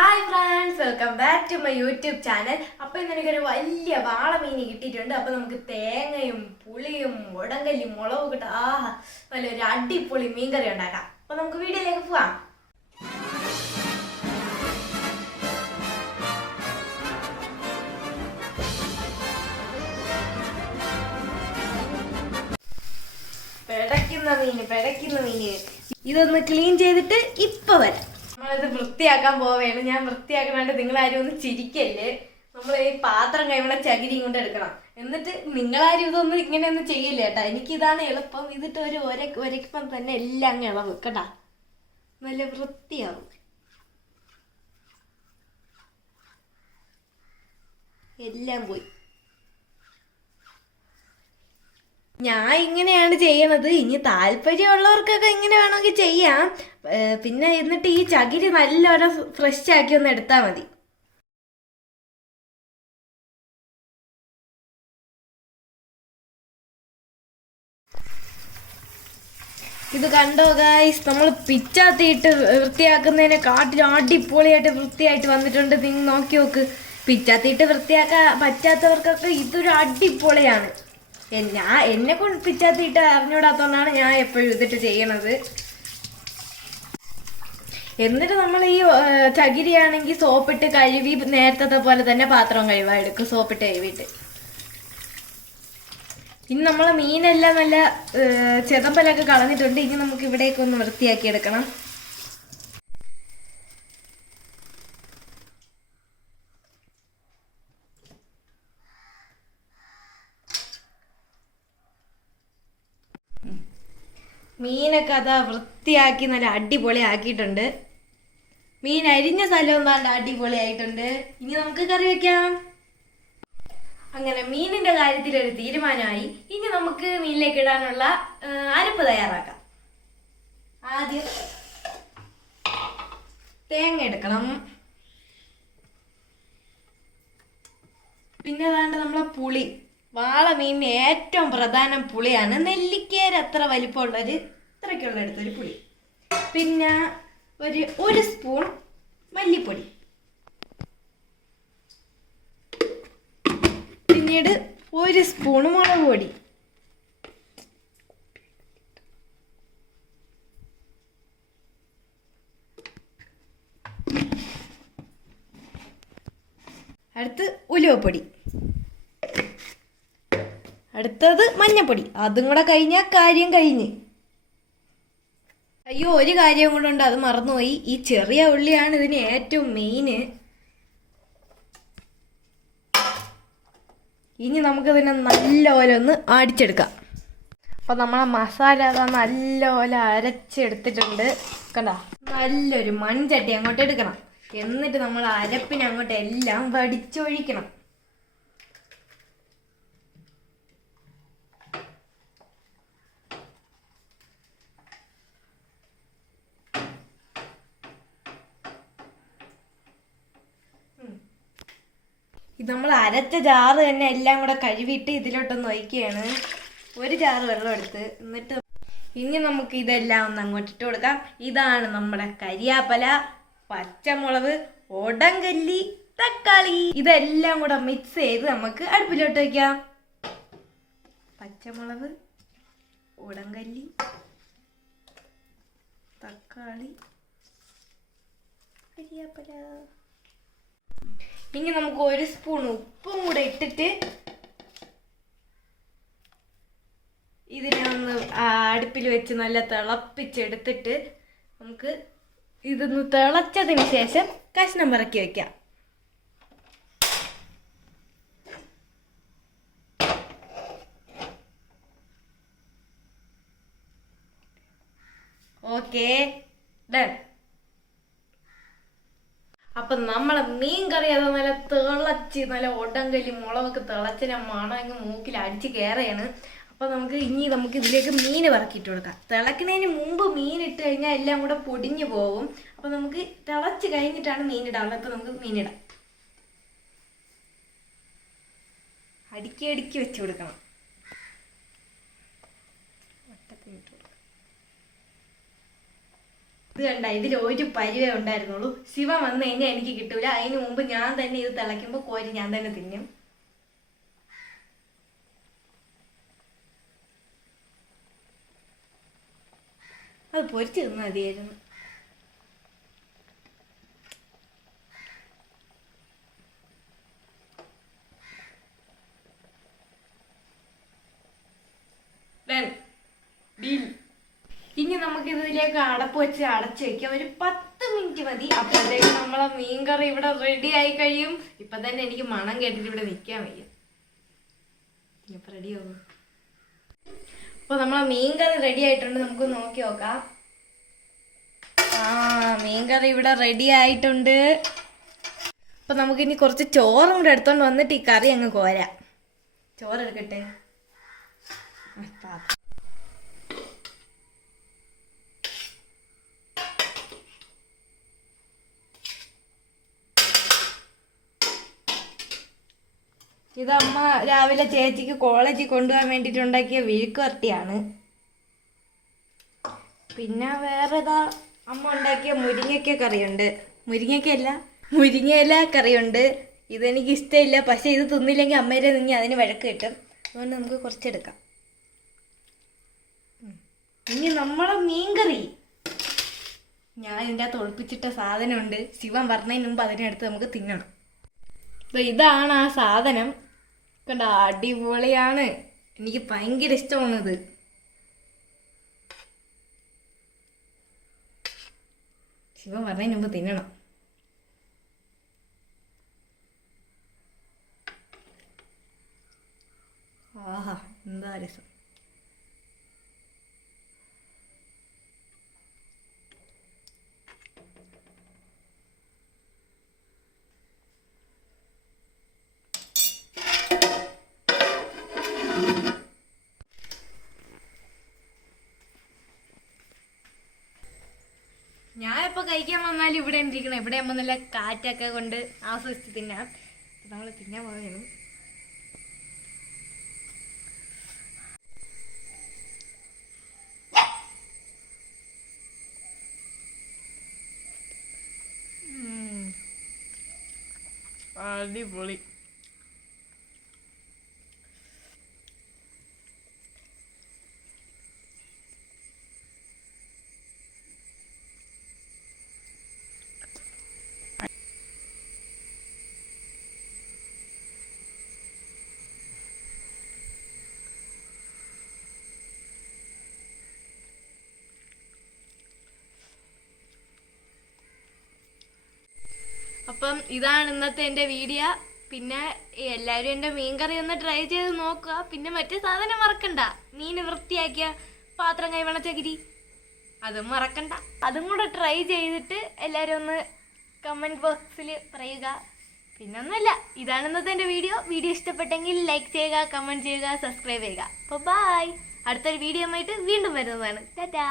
Hi friends welcome back to my YouTube channel അപ്പൊ ഇന്ന് എനിക്കൊരു വലിയ വാള മീൻ കിട്ടിയിട്ടുണ്ട്. അപ്പൊ നമുക്ക് തേങ്ങയും പുളിയും ഉടങ്കല്ലും മുളകും കിട്ടും ആഹാ നല്ലൊരു അടിപൊളി മീൻകറി ഉണ്ടാക്കാം. അപ്പൊ നമുക്ക് വീഡിയോയിലേക്ക് പോവാം. പെടയ്ക്കുന്ന മീന് പെടയ്ക്കുന്ന മീന്. ഇതൊന്ന് ക്ലീൻ ചെയ്തിട്ട് ഇപ്പൊ വരാം. നമ്മളിത് വൃത്തിയാക്കാൻ പോവേണ്. ഞാൻ വൃത്തിയാക്കണാണ്ട് നിങ്ങൾ ആരും ഒന്ന് ചിരിക്കല്ലേ. നമ്മൾ ഈ പാത്രം കഴിയുമ്പോൾ ചകിരി കൊണ്ട് എടുക്കണം. എന്നിട്ട് നിങ്ങളാരും ഇതൊന്നും ഇങ്ങനെയൊന്നും ചെയ്യില്ല കേട്ടാ. എനിക്കിതാണ് എളുപ്പം. ഇതിട്ട് ഒരു ഒര ഒരക്കിപ്പം തന്നെ എല്ലാം അങ്ങ് ഇളവ് കേട്ടാ. നല്ല വൃത്തിയാവും. എല്ലാം പോയി. ഞാൻ ഇങ്ങനെയാണ് ചെയ്യണത്. ഇനി താല്പര്യമുള്ളവർക്കൊക്കെ ഇങ്ങനെ വേണമെങ്കിൽ ചെയ്യാം. പിന്നെ എന്നിട്ട് ഈ ചകിരി നല്ലോണം ഫ്രഷ് ആക്കി ഒന്ന് എടുത്താൽ മതി. ഇത് കണ്ടോ ഗായ്സ് നമ്മൾ പിച്ചാത്തിയിട്ട് വൃത്തിയാക്കുന്നതിനെ കാട്ടിൽ അടിപൊളിയായിട്ട് വൃത്തിയായിട്ട് വന്നിട്ടുണ്ട്. നിങ്ങൾ നോക്കി നോക്ക്. പിച്ചാത്തിയിട്ട് വൃത്തിയാക്കാൻ പറ്റാത്തവർക്കൊക്കെ ഇതൊരു അടിപൊളിയാണ്. ഞാൻ എന്നെ കൊണ്ട് പിച്ചാത്തിയിട്ട് അറിഞ്ഞൂടാത്തോണ്ടാണ് ഞാൻ എപ്പോഴും ഇതിട്ട് ചെയ്യണത്. എന്നിട്ട് നമ്മൾ ഈ ചകിരിയാണെങ്കിൽ സോപ്പിട്ട് കഴുകി നേരത്തെ പോലെ തന്നെ പാത്രം കഴുകാൻ എടുക്കും സോപ്പിട്ട് കഴുകിയിട്ട്. ഇനി നമ്മളെ മീനെല്ലാം നല്ല ചെതമ്പലൊക്കെ കളഞ്ഞിട്ടുണ്ട്. ഇനി നമുക്ക് ഇവിടേക്ക് ഒന്ന് വൃത്തിയാക്കി എടുക്കണം. മീനൊക്കെ അതാ വൃത്തിയാക്കി നല്ല അടിപൊളി ആക്കിയിട്ടുണ്ട് മീൻ അരിഞ്ഞ സ്ഥലം അടിപൊളി ആയിട്ടുണ്ട് ഇനി നമുക്ക് കറി വെക്കാം. അങ്ങനെ മീനിന്റെ കാര്യത്തിൽ ഒരു തീരുമാനമായി. ഇനി നമുക്ക് മീനിലേക്ക് ഇടാനുള്ള അരപ്പ് തയ്യാറാക്കാം. ആദ്യം തേങ്ങ എടുക്കണം. പിന്നെ അതാണ്ട് നമ്മളെ പുളി. വാള മീനിന് ഏറ്റവും പ്രധാനം പുളിയാണ്. നെല്ലിക്കേര് അത്ര വലിപ്പമുള്ളൊരു ഇത്രയ്ക്കുള്ള എടുത്തൊരു പുളി. പിന്നെ ഒരു ഒരു സ്പൂൺ മല്ലിപ്പൊടി. പിന്നീട് ഒരു സ്പൂൺ മുളക് പൊടി. അടുത്ത് ഉലുവപ്പൊടി. അടുത്തത് മഞ്ഞപ്പൊടി. അതും കൂടെ കഴിഞ്ഞാൽ കാര്യം കഴിഞ്ഞ്. അയ്യോ ഒരു കാര്യം കൂടെ ഉണ്ട് അത് മറന്നുപോയി. ഈ ചെറിയ ഉള്ളിയാണ് ഇതിന് ഏറ്റവും മെയിന്. ഇനി നമുക്കിതിനെ നല്ലപോലെ ഒന്ന് അടിച്ചെടുക്കാം. അപ്പോൾ നമ്മളെ മസാല അതാ നല്ലപോലെ അരച്ചെടുത്തിട്ടുണ്ട്. കണ്ട? നല്ലൊരു മൺചട്ടി അങ്ങോട്ട് എടുക്കണം. എന്നിട്ട് നമ്മൾ അരപ്പിനെ അങ്ങോട്ട് എല്ലാം വടിച്ചൊഴിക്കണം. ഇത് നമ്മൾ അരച്ച ജാറ് തന്നെ എല്ലാം കൂടെ കഴുകിയിട്ട് ഇതിലോട്ടൊന്ന് ഒഴിക്കുകയാണ്. ഒരു ജാറ് വെള്ളം എടുത്ത് എന്നിട്ട് ഇനി നമുക്ക് ഇതെല്ലാം ഒന്ന് അങ്ങോട്ട് ഇട്ട് കൊടുക്കാം. ഇതാണ് നമ്മുടെ കരിയാപ്പല പച്ചമുളക് ഒടങ്കല്ലി തക്കാളി. ഇതെല്ലാം കൂടെ മിക്സ് ചെയ്ത് നമുക്ക് അടുപ്പിലോട്ട് വയ്ക്കാം പച്ചമുളക് ഉടങ്കല്ലി തക്കാളി കരിയാപ്പല. ഇനി നമുക്ക് ഒരു സ്പൂൺ ഉപ്പും കൂടെ ഇട്ടിട്ട് ഇതിനെ ഒന്ന് അടുപ്പിൽ വെച്ച് നല്ല തിളപ്പിച്ചെടുത്തിട്ട് നമുക്ക് ഇതൊന്ന് തിളച്ചതിന് ശേഷം കഷ്ണം പറക്കി വെക്കാം. ഓക്കെ ഡൺ അപ്പൊ നമ്മളെ മീൻ കറി അത് നല്ല തിളച്ച് നല്ല ഒടങ്കലി മുളകൊക്കെ തിളച്ചിനെ മണങ്ങ് മൂക്കിൽ അടിച്ച് കയറുകയാണ് അപ്പൊ നമുക്ക് ഇനി നമുക്ക് ഇതിലേക്ക് മീൻ വറക്കിയിട്ട് കൊടുക്കാം. തിളക്കുന്നതിന് മുമ്പ് മീൻ ഇട്ട് കഴിഞ്ഞാൽ എല്ലാം കൂടെ പൊടിഞ്ഞു പോകും. അപ്പൊ നമുക്ക് തിളച്ച് കഴിഞ്ഞിട്ടാണ് മീൻ ഇടാനുള്ളത് അപ്പൊ നമുക്ക് മീൻ ഇടാം. അടുക്കി അടുക്കി വെച്ച് കൊടുക്കണം വട്ടത്തിന് ഇട്ട് കൊടുക്കാം. ഇത് കണ്ട ഇതിൽ ഒരു പരിവേ ഉണ്ടായിരുന്നുള്ളൂ. ശിവ വന്നു കഴിഞ്ഞാൽ എനിക്ക് കിട്ടൂല. അതിന് മുമ്പ് ഞാൻ തന്നെ ഇത് തിളയ്ക്കുമ്പോൾ കോരി ഞാൻ തന്നെ തിന്നും. അത് പൊരിച്ച് തിന്നാൽ ഇനി നമുക്ക് ഇതിലേക്ക് അടപ്പ് വെച്ച് അടച്ചു വെക്കാം. ഒരു പത്ത് മിനിറ്റ് മതി. അപ്പോഴത്തേക്ക് നമ്മളെ മീൻകറി ഇവിടെ റെഡി ആയി കഴിയും. ഇപ്പൊ തന്നെ എനിക്ക് മണം കേട്ടിട്ട് ഇവിടെ നിൽക്കാൻ വയ്യ. റെഡി ആവും അപ്പൊ നമ്മളെ മീൻകറി റെഡി ആയിട്ടുണ്ട്. നമുക്ക് നോക്കി നോക്കാം. ആ മീൻകറി ഇവിടെ റെഡി ആയിട്ടുണ്ട്. അപ്പൊ നമുക്ക് ഇനി കുറച്ച് ചോറും കൂടെ എടുത്തോണ്ട് വന്നിട്ട് ഈ കറി അങ്ങ് കോരാം. ചോറ് ഇത് അമ്മ രാവിലെ ചേച്ചിക്ക് കോളേജിൽ കൊണ്ടുപോകാൻ വേണ്ടിയിട്ട് ഉണ്ടാക്കിയ വിഴുക്കുവരട്ടിയാണ് പിന്നെ വേറെ ഇതാ അമ്മ ഉണ്ടാക്കിയ മുരിങ്ങയ്ക്ക കറിയുണ്ട്. മുരിങ്ങയ്ക്കല്ല മുരിങ്ങയില കറിയുണ്ട്. ഇതെനിക്ക് ഇഷ്ടമില്ല. പക്ഷെ ഇത് തിന്നില്ലെങ്കിൽ അമ്മയുടെ നിങ്ങൾ അതിന് വഴക്ക് കിട്ടും. അതുകൊണ്ട് നമുക്ക് കുറച്ചെടുക്കാം. ഇനി നമ്മളെ മീൻകറി. ഞാൻ ഇതിന്റെ അകത്ത് ഒളിപ്പിച്ചിട്ട സാധനമുണ്ട്. ശിവൻ പറഞ്ഞതിന് മുമ്പ് അതിനടുത്ത് നമുക്ക് തിന്നണം. ദേ ഇതാണ് ആ സാധനം. കണ്ട? അടിപൊളിയാണ്. എനിക്ക് ഭയങ്കര ഇഷ്ടമാണിത്. ശിവൻ പറഞ്ഞതിന് മുമ്പ് തിന്നണം. ആഹാ എന്താ രസം. കഴിക്കാൻ വന്നാലും ഇവിടെ ഇരിക്കണം. ഇവിടെ അമ്മ നല്ല കാറ്റൊക്കെ കൊണ്ട് ആസ്വദിച്ച് തിന്നാം. നമ്മൾ തിന്നാൻ പോകുന്നു. അടിപൊളി. അപ്പം ഇതാണ് ഇന്നത്തെ എന്റെ വീഡിയോ. പിന്നെ എല്ലാവരും എന്റെ മീൻകറി ഒന്ന് ട്രൈ ചെയ്ത് നോക്കുക. പിന്നെ മറ്റേ സാധനം മറക്കണ്ട. മീൻ വൃത്തിയാക്കിയ പാത്രം കൈവണച്ചകിരി അതും മറക്കണ്ട. അതും കൂടെ ട്രൈ ചെയ്തിട്ട് എല്ലാരും ഒന്ന് കമന്റ് ബോക്സിൽ പറയുക. പിന്നൊന്നുമില്ല ഇതാണ് ഇന്നത്തെ എന്റെ വീഡിയോ. വീഡിയോ ഇഷ്ടപ്പെട്ടെങ്കിൽ ലൈക്ക് ചെയ്യുക കമന്റ് ചെയ്യുക സബ്സ്ക്രൈബ് ചെയ്യുക. അപ്പോൾ ബായ് അടുത്തൊരു വീഡിയോ ആയിട്ട് വീണ്ടും വരുന്നതാണ്. ടാറ്റാ